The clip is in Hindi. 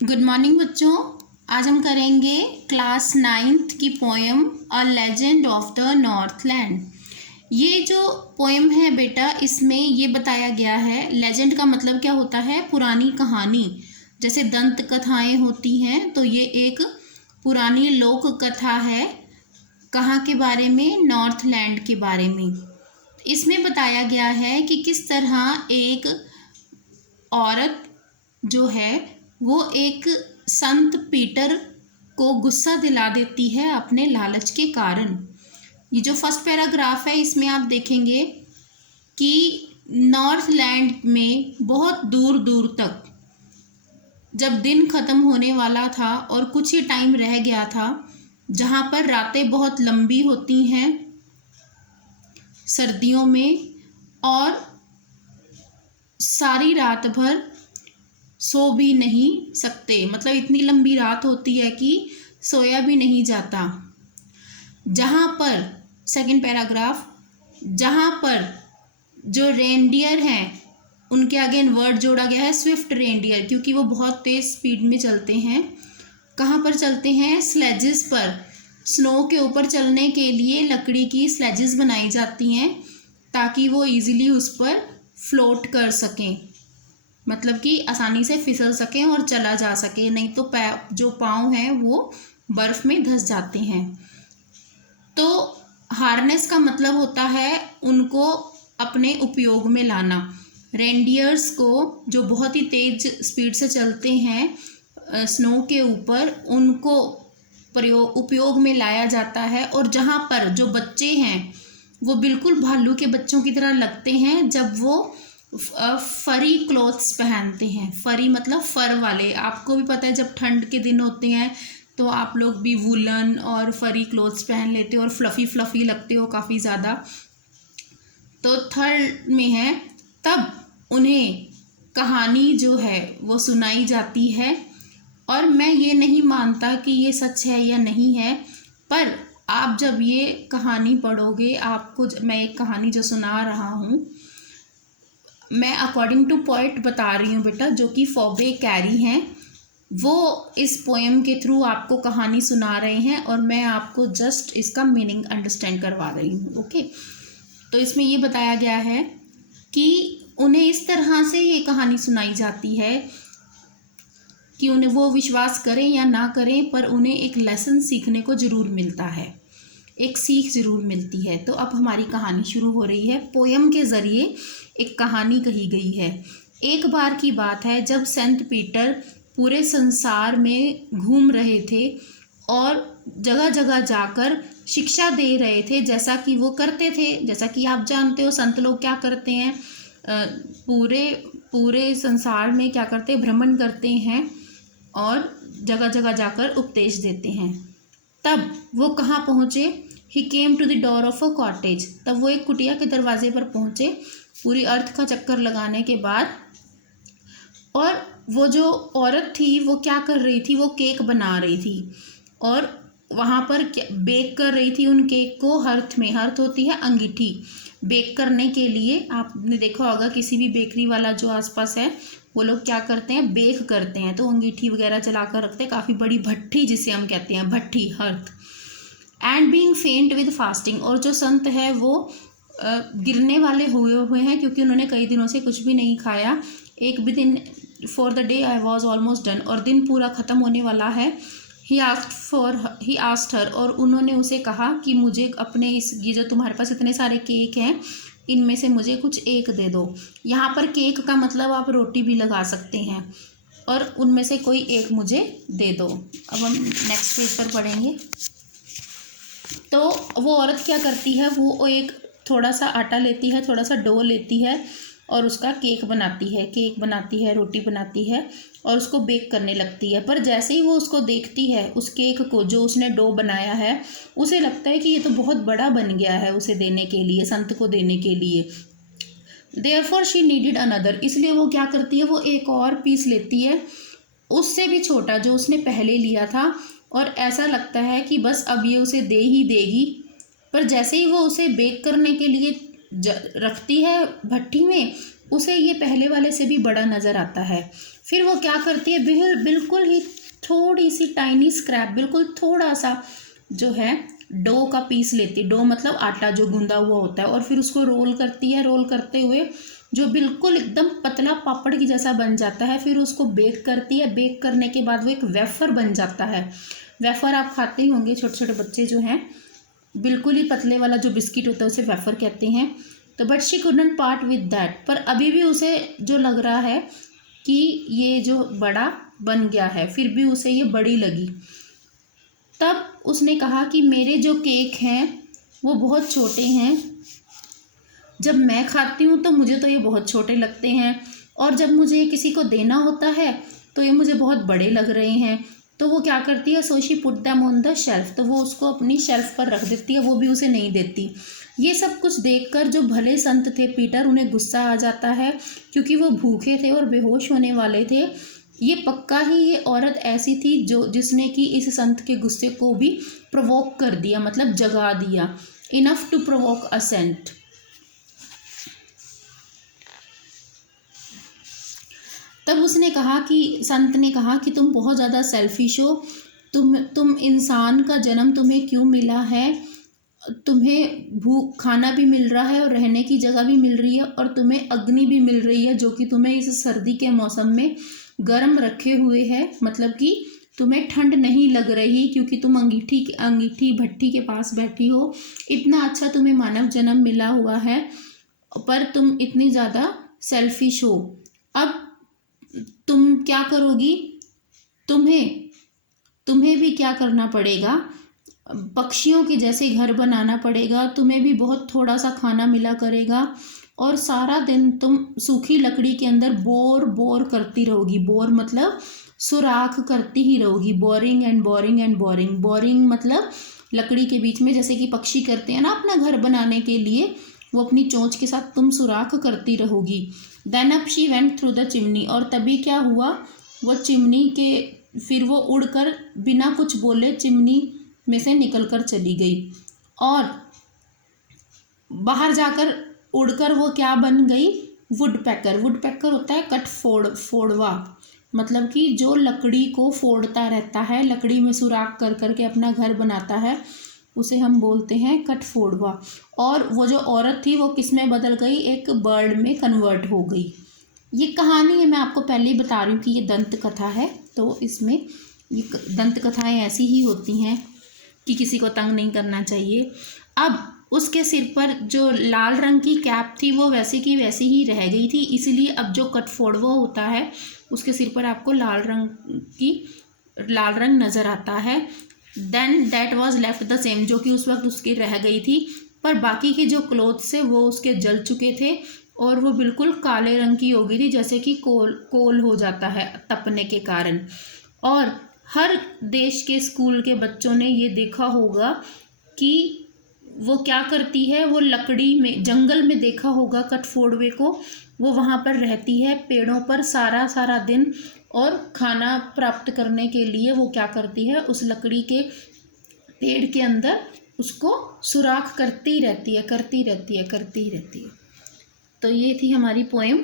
गुड मॉर्निंग बच्चों। आज हम करेंगे क्लास 9th की poem a legend of the Northland. ये जो पोएम है बेटा, इसमें ये बताया गया है, लेजेंड का मतलब क्या होता है? पुरानी कहानी। जैसे दंत कथाएं होती हैं, तो ये एक पुरानी लोक कथा है। कहाँ के बारे में? नॉर्थलैंड के बारे में। इसमें बताया गया है कि किस तरह एक औरत जो है वो एक संत पीटर को गुस्सा दिला देती है अपने लालच के कारण। ये जो फर्स्ट पैराग्राफ है, इसमें आप देखेंगे कि नॉर्थलैंड में बहुत दूर दूर तक जब दिन ख़त्म होने वाला था और कुछ ही टाइम रह गया था, जहाँ पर रातें बहुत लंबी होती हैं सर्दियों में, और सारी रात भर सो भी नहीं सकते, मतलब इतनी लंबी रात होती है कि सोया भी नहीं जाता। जहाँ पर सेकंड पैराग्राफ, जहाँ पर जो रेंडियर हैं उनके आगे वर्ड जोड़ा गया है स्विफ्ट रेंडियर, क्योंकि वो बहुत तेज़ स्पीड में चलते हैं। कहाँ पर चलते हैं? स्लेजेस पर। स्नो के ऊपर चलने के लिए लकड़ी की स्लेजेस बनाई जाती हैं ताकि वो इजीली उस पर फ्लोट कर सकें, मतलब कि आसानी से फिसल सकें और चला जा सके, नहीं तो जो पाँव हैं वो बर्फ़ में धंस जाते हैं। तो हार्नेस का मतलब होता है उनको अपने उपयोग में लाना। रेंडियर्स को, जो बहुत ही तेज़ स्पीड से चलते हैं स्नो के ऊपर, उनको उपयोग में लाया जाता है। और जहाँ पर जो बच्चे हैं वो बिल्कुल भालू के बच्चों की तरह लगते हैं जब वो फरी क्लॉथ्स पहनते हैं। फरी मतलब फर वाले। आपको भी पता है जब ठंड के दिन होते हैं तो आप लोग भी वुलन और फरी क्लॉथ्स पहन लेते हो और फ्लफ़ी फ्लफ़ी लगते हो काफ़ी ज़्यादा। तो थर्ड में है, तब उन्हें कहानी जो है वो सुनाई जाती है। और मैं ये नहीं मानता कि ये सच है या नहीं है, पर आप जब ये कहानी पढ़ोगे, आपको मैं एक कहानी जो सुना रहा हूँ, मैं अकॉर्डिंग टू पोइट बता रही हूँ बेटा, जो कि फॉबे कैरी हैं, वो इस पोएम के थ्रू आपको कहानी सुना रहे हैं और मैं आपको जस्ट इसका मीनिंग अंडरस्टैंड करवा रही हूँ। ओके, तो इसमें ये बताया गया है कि उन्हें इस तरह से ये कहानी सुनाई जाती है कि उन्हें वो विश्वास करें या ना करें, पर उन्हें एक लेसन सीखने को ज़रूर मिलता है, एक सीख ज़रूर मिलती है। तो अब हमारी कहानी शुरू हो रही है। पोएम के ज़रिए एक कहानी कही गई है। एक बार की बात है जब सेंट पीटर पूरे संसार में घूम रहे थे और जगह जगह जाकर शिक्षा दे रहे थे, जैसा कि वो करते थे। जैसा कि आप जानते हो संत लोग क्या करते हैं, पूरे संसार में क्या करते हैं, भ्रमण करते हैं और जगह जगह जाकर उपदेश देते हैं। तब वो कहाँ पहुँचे? He came to the door of a cottage. तब वो एक कुटिया के दरवाजे पर पहुँचे पूरी अर्थ का चक्कर लगाने के बाद। और वो जो औरत थी वो क्या कर रही थी? वो केक बना रही थी और वहाँ पर बेक कर रही थी उन केक को हर्थ में। हर्थ होती है अंगीठी। बेक करने के लिए आपने देखा होगा किसी भी बेकरी वाला जो आसपास है, वो लोग क्या करते हैं? बेक करते हैं, तो अंगीठी वगैरह जला कर रखते हैं, काफ़ी बड़ी भट्ठी जिसे हम कहते हैं, भट्ठी, हर्थ। एंड बीइंग फेंट विद फास्टिंग, और जो संत है वो गिरने वाले हुए हैं क्योंकि उन्होंने कई दिनों से कुछ भी नहीं खाया। एक भी दिन, for the day I was almost done, और दिन पूरा ख़त्म होने वाला है। ही आस्क्ड हर, और उन्होंने उसे कहा कि मुझे अपने ये जो तुम्हारे पास इतने सारे केक हैं, इनमें से मुझे कुछ एक दे दो। यहाँ पर केक का मतलब आप रोटी भी लगा सकते हैं, और उनमें से कोई एक मुझे दे दो। अब हम नेक्स्ट पेज पर पढ़ेंगे। तो वो औरत क्या करती है, वो एक थोड़ा सा आटा लेती है, थोड़ा सा डो लेती है और उसका केक बनाती है, रोटी बनाती है और उसको बेक करने लगती है। पर जैसे ही वो उसको देखती है, उस केक को जो उसने डो बनाया है, उसे लगता है कि ये तो बहुत बड़ा बन गया है उसे देने के लिए, संत को देने के लिए। देयरफॉर शी नीडेड अनदर, इसलिए वो क्या करती है, वो एक और पीस लेती है उससे भी छोटा जो उसने पहले लिया था, और ऐसा लगता है कि बस अब ये उसे दे ही देगी। पर जैसे ही वो उसे बेक करने के लिए रखती है भट्टी में, उसे ये पहले वाले से भी बड़ा नज़र आता है। फिर वो क्या करती है, बिल्कुल ही थोड़ी सी टाइनी स्क्रैप, बिल्कुल थोड़ा सा जो है डो का पीस लेती, डो मतलब आटा जो गूंदा हुआ होता है, और फिर उसको रोल करती है। रोल करते हुए जो बिल्कुल एकदम पतला पापड़ की जैसा बन जाता है, फिर उसको बेक करती है। बेक करने के बाद वो एक वेफर बन जाता है। वेफर आप खाते ही होंगे, छोटे छोटे बच्चे जो हैं, बिल्कुल ही पतले वाला जो बिस्किट होता है उसे वेफर कहते हैं। तो but she couldn't part with that, पर अभी भी उसे जो लग रहा है कि ये जो बड़ा बन गया है, फिर भी उसे ये बड़ी लगी। तब उसने कहा कि मेरे जो केक हैं वो बहुत छोटे हैं, जब मैं खाती हूँ तो मुझे तो ये बहुत छोटे लगते हैं, और जब मुझे ये किसी को देना होता है तो ये मुझे बहुत बड़े लग रहे हैं। तो वो क्या करती है, so she put them on the shelf, तो वो उसको अपनी शेल्फ पर रख देती है, वो भी उसे नहीं देती। ये सब कुछ देखकर जो भले संत थे पीटर, उन्हें गुस्सा आ जाता है, क्योंकि वो भूखे थे और बेहोश होने वाले थे। ये पक्का ही ये औरत ऐसी थी जिसने कि इस संत के गुस्से को भी प्रोवोक कर दिया, मतलब जगा दिया, enough to provoke a saint. तब उसने कहा कि संत ने कहा कि तुम बहुत ज़्यादा सेल्फिश हो, तुम इंसान का जन्म तुम्हें क्यों मिला है, तुम्हें भूख खाना भी मिल रहा है और रहने की जगह भी मिल रही है, और तुम्हें अग्नि भी मिल रही है जो कि तुम्हें इस सर्दी के मौसम में गर्म रखे हुए है, मतलब कि तुम्हें ठंड नहीं लग रही क्योंकि तुम अंगीठी भट्टी के पास बैठी हो। इतना अच्छा तुम्हें मानव जन्म मिला हुआ है, पर तुम इतनी ज़्यादा सेल्फिश हो। अब तुम क्या करोगी, तुम्हें भी क्या करना पड़ेगा, पक्षियों के जैसे घर बनाना पड़ेगा, तुम्हें भी बहुत थोड़ा सा खाना मिला करेगा, और सारा दिन तुम सूखी लकड़ी के अंदर बोर करती रहोगी। बोर मतलब सुराख करती ही रहोगी, boring and boring and boring. Boring मतलब लकड़ी के बीच में जैसे कि पक्षी करते हैं ना अपना घर बनाने के लिए, वो अपनी चोंच के साथ तुम सुराख करती रहोगी। Then up she went through the chimney, और तभी क्या हुआ, वो चिमनी के फिर वो उड़कर बिना कुछ बोले चिमनी में से निकलकर चली गई, और बाहर जाकर उड़कर वो क्या बन गई, वुडपेकर। वुडपेकर होता है फोड़वा, मतलब कि जो लकड़ी को फोड़ता रहता है, लकड़ी में सुराख कर करके अपना घर बनाता है, उसे हम बोलते हैं कटफोड़वा। और वो जो औरत थी वो किस में बदल गई, एक बर्ड में कन्वर्ट हो गई। ये कहानी है, मैं आपको पहले ही बता रही हूँ कि ये दंत कथा है, तो इसमें ये दंत कथाएँ ऐसी ही होती हैं कि किसी को तंग नहीं करना चाहिए। अब उसके सिर पर जो लाल रंग की कैप थी वो वैसे की वैसी ही रह गई थी, इसलिए अब जो कटफोड़वा होता है उसके सिर पर आपको लाल रंग नज़र आता है। Then that was left the same, जो कि उस वक्त उसकी रह गई थी, पर बाकी के जो क्लोथ्स थे वो उसके जल चुके थे और वो बिल्कुल काले रंग की हो गई थी, जैसे कि कोल हो जाता है तपने के कारण। और हर देश के स्कूल के बच्चों ने ये देखा होगा कि वो क्या करती है, वो लकड़ी में जंगल में देखा होगा कटफोड़वे को, वो वहाँ पर रहती है पेड़ों पर सारा दिन, और खाना प्राप्त करने के लिए वो क्या करती है, उस लकड़ी के पेड़ के अंदर उसको सुराख करती रहती है। तो ये थी हमारी पोएम।